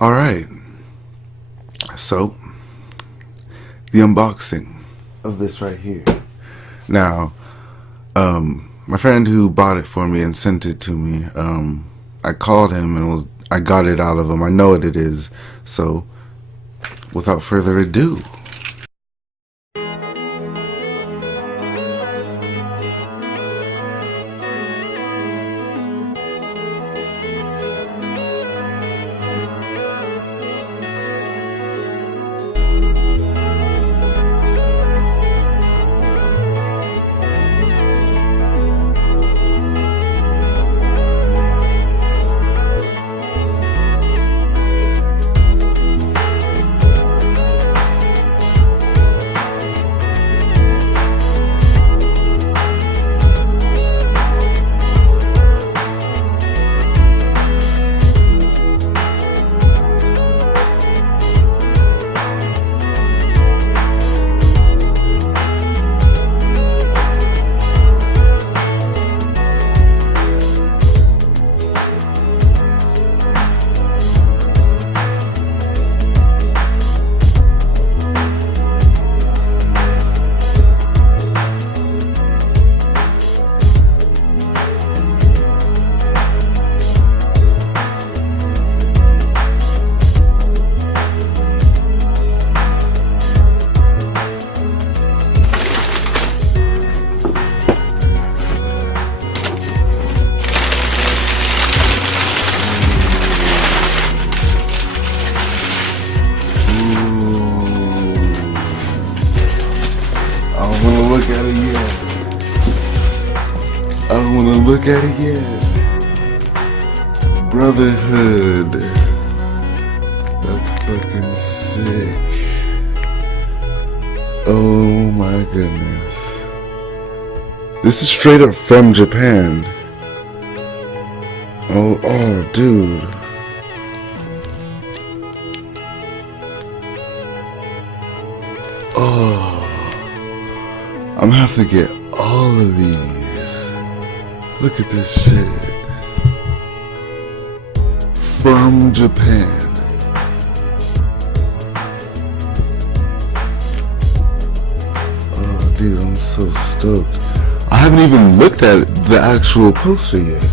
All right. So, the unboxing of this right here. Now, my friend who bought it for me and sent it to me, I called him and I got it out of him. I know what it is. So, without further ado. Look at it yet. I don't want to look at it yet. Brotherhood. That's fucking sick. Oh my goodness. This is straight up from Japan. Oh, dude. Oh. I'm gonna have to get all of these. Look at this shit. From Japan. Oh, dude, I'm so stoked. I haven't even looked at the actual poster yet.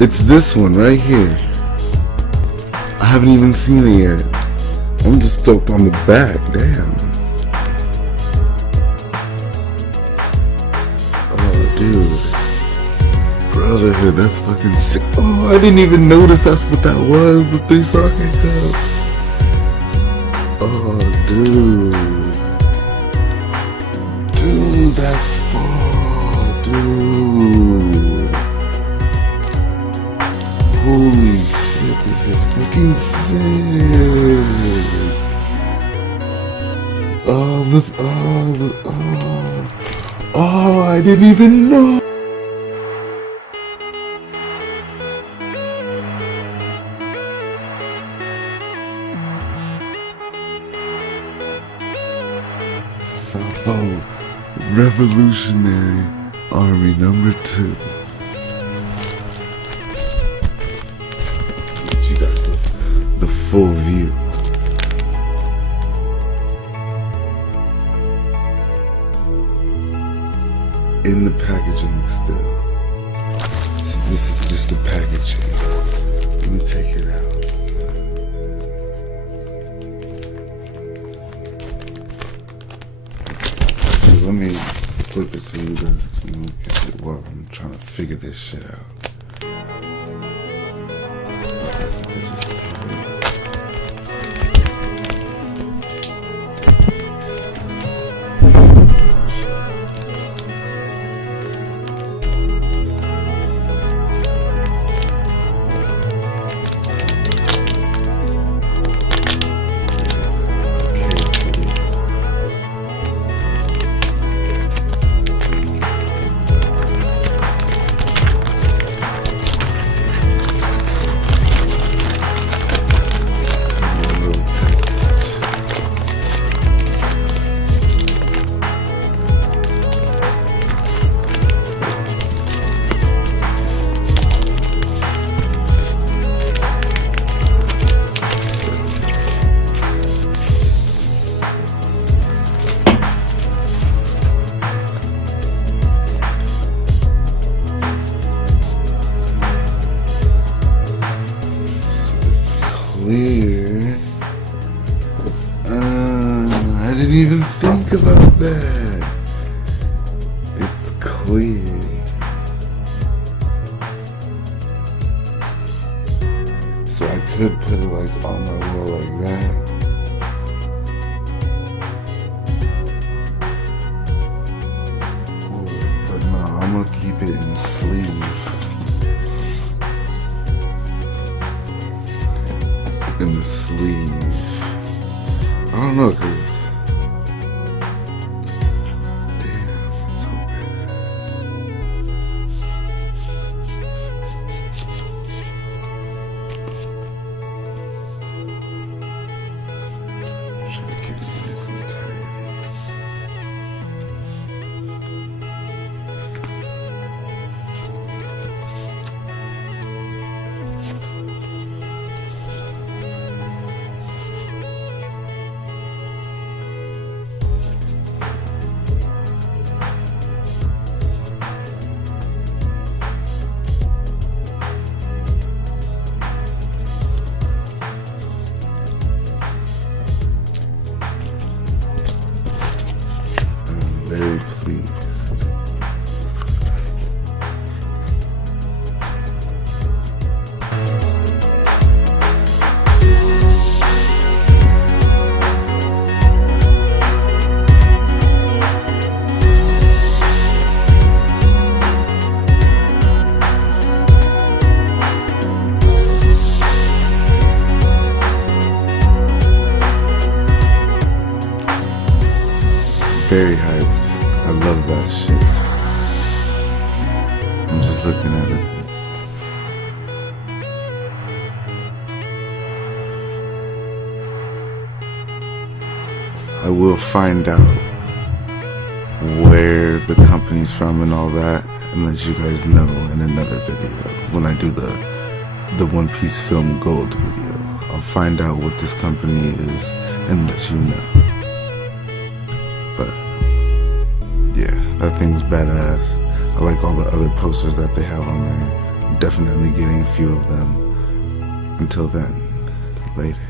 It's this one right here. I haven't even seen it yet. I'm just stoked on the back, damn. Dude, Brotherhood, that's fucking sick. Oh, I didn't even notice that's what that was, the 3 sake cups. Oh, dude. Dude, that's fall, dude. Holy shit, this is fucking sick. Oh, I didn't even know. Sappho Revolutionary Army number 2. You got the full view. In the packaging still. So this is just the packaging. Let me take it out. Actually, let me flip it so you guys can look at it while I'm trying to figure this shit out. clear. I didn't even think about that. It's clear. So I could put it like on my wall like that. But no, I'm gonna keep it in the sleeve. In the sleeve. I don't know, cause damn, it's so bad. Try to get it in its entirety. Very pleased. Very hyped. I love that shit. I'm just looking at it. I will find out where the company's from and all that, and let you guys know in another video when I do the One Piece Film Gold video. I'll find out what this company is and let you know. But yeah, that thing's badass. I like all the other posters that they have on there. I'm definitely getting a few of them. Until then, later.